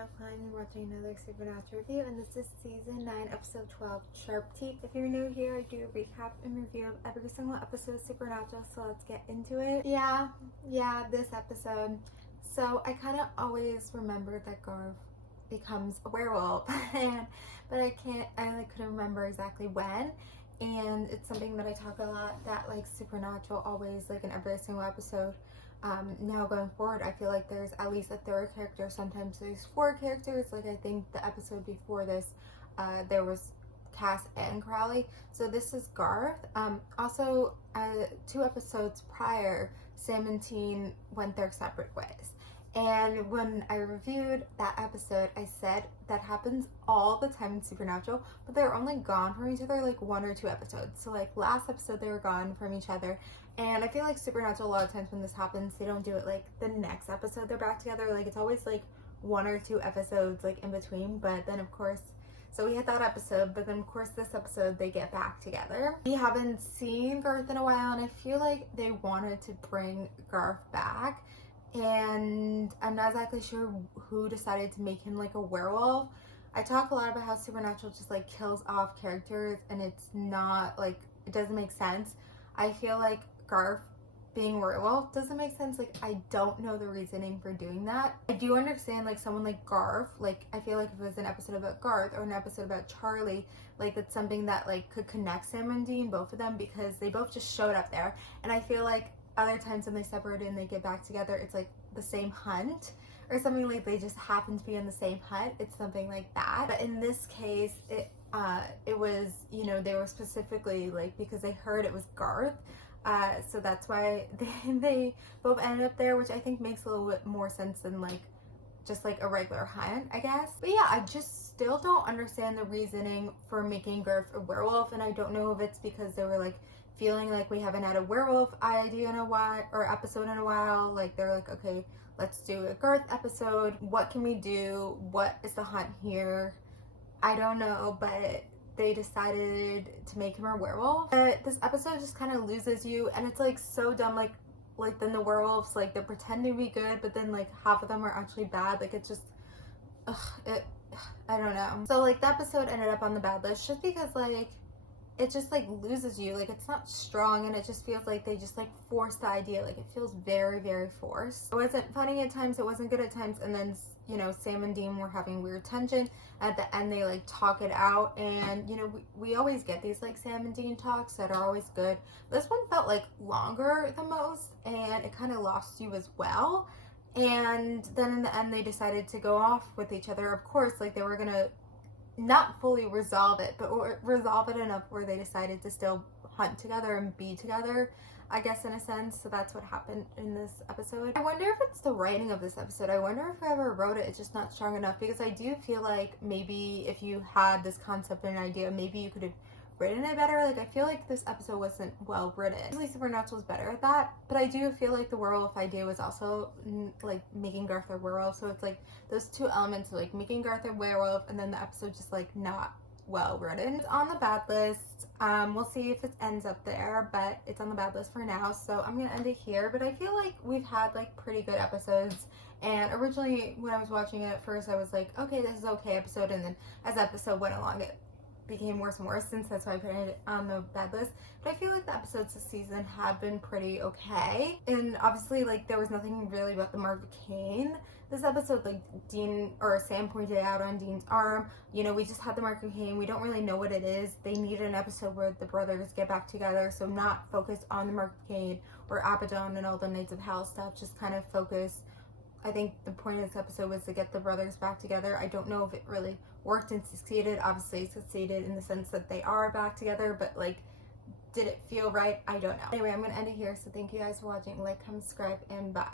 Laura Klein. You're watching another Supernatural review, and this is season 9, episode 12, Sharp Teeth. If you're new here, I do a recap and review of every single episode of Supernatural, so let's get into it. Yeah, this episode. So I kind of always remembered that Garth becomes a werewolf, but I couldn't remember exactly when. And it's something that I talk a lot, that like Supernatural always, like in every single episode, now going forward, I feel like there's at least a third character. Sometimes there's 4 characters. Like I think the episode before this, there was Cass and Crowley. So this is Garth. Also, 2 episodes prior, Sam and Dean went their separate ways. And when I reviewed that episode, I said that happens all the time in Supernatural, but they're only gone from each other like 1 or 2 episodes. So like last episode, they were gone from each other. And I feel like Supernatural, a lot of times when this happens, they don't do it like the next episode they're back together. Like it's always like 1 or 2 episodes like in between. But then of course, so we had that episode, but then of course this episode they get back together. We haven't seen Garth in a while, and I feel like they wanted to bring Garth back. And I'm not exactly sure who decided to make him like a werewolf. I talk a lot about how Supernatural just like kills off characters, and it's not like, it doesn't make sense. I feel like Garth being a werewolf doesn't make sense. Like I don't know the reasoning for doing that. I do understand like someone like Garth, like I feel like if it was an episode about Garth or an episode about Charlie, like that's something that like could connect Sam and Dean, both of them, because they both just showed up there. And I feel like other times when they separate and they get back together, it's like the same hunt or something, like they just happen to be in the same hunt. It's something like that. But in this case, it was, you know, they were specifically like, because they heard it was Garth, so that's why they both ended up there, which I think makes a little bit more sense than like just like a regular hunt, I guess. But yeah, I just still don't understand the reasoning for making Garth a werewolf, and I don't know if it's because they were like feeling like we haven't had a werewolf idea in a while or episode in a while. Like they're like, okay, let's do a Garth episode. What can we do? What is the hunt here? I don't know, but they decided to make him a werewolf. But this episode just kind of loses you, and it's like so dumb. Like then the werewolves, like they're pretending to be good, but then like half of them are actually bad. Like it's just, I don't know. So like the episode ended up on the bad list just because like it just like loses you. Like it's not strong, and it just feels like they just like forced the idea. Like it feels very, very forced. It wasn't funny at times, it wasn't good at times, and then, you know, Sam and Dean were having weird tension. At the end they like talk it out, and you know, we always get these like Sam and Dean talks that are always good. This one felt like longer than most, and it kind of lost you as well. And then in the end they decided to go off with each other. Of course, like they were gonna not fully resolve it, but resolve it enough where they decided to still hunt together and be together, I guess, in a sense. So that's what happened in this episode. I wonder if it's the writing of this episode. I wonder if whoever wrote it, it's just not strong enough, because I do feel like maybe if you had this concept and idea, maybe you could have written it better. Like I feel like this episode wasn't well written. Usually Supernatural was better at that, but I do feel like the werewolf idea was also like making Garth a werewolf. So it's like those 2 elements of like making Garth a werewolf, and then the episode just like not well written. It's on the bad list. We'll see if it ends up there, but it's on the bad list for now, so I'm gonna end it here. But I feel like we've had like pretty good episodes, and originally when I was watching it at first I was like, okay, this is okay episode, and then as the episode went along it became worse and worse, since that's why I put it on the bad list. But I feel like the episodes this season have been pretty okay, and obviously like there was nothing really about the mark of Cain this episode. Like Dean or Sam pointed out on Dean's arm, you know, we just had the mark of Cain. We don't really know what it is. They needed an episode where the brothers get back together, so not focus on the mark of Cain or Abaddon and all the Knights of Hell stuff, just kind of focus. I think the point of this episode was to get the brothers back together. I don't know if it really worked and succeeded. Obviously it succeeded in the sense that they are back together, but like, did it feel right? I don't know. Anyway, I'm gonna end it here, so thank you guys for watching. Like, comment, subscribe, and bye.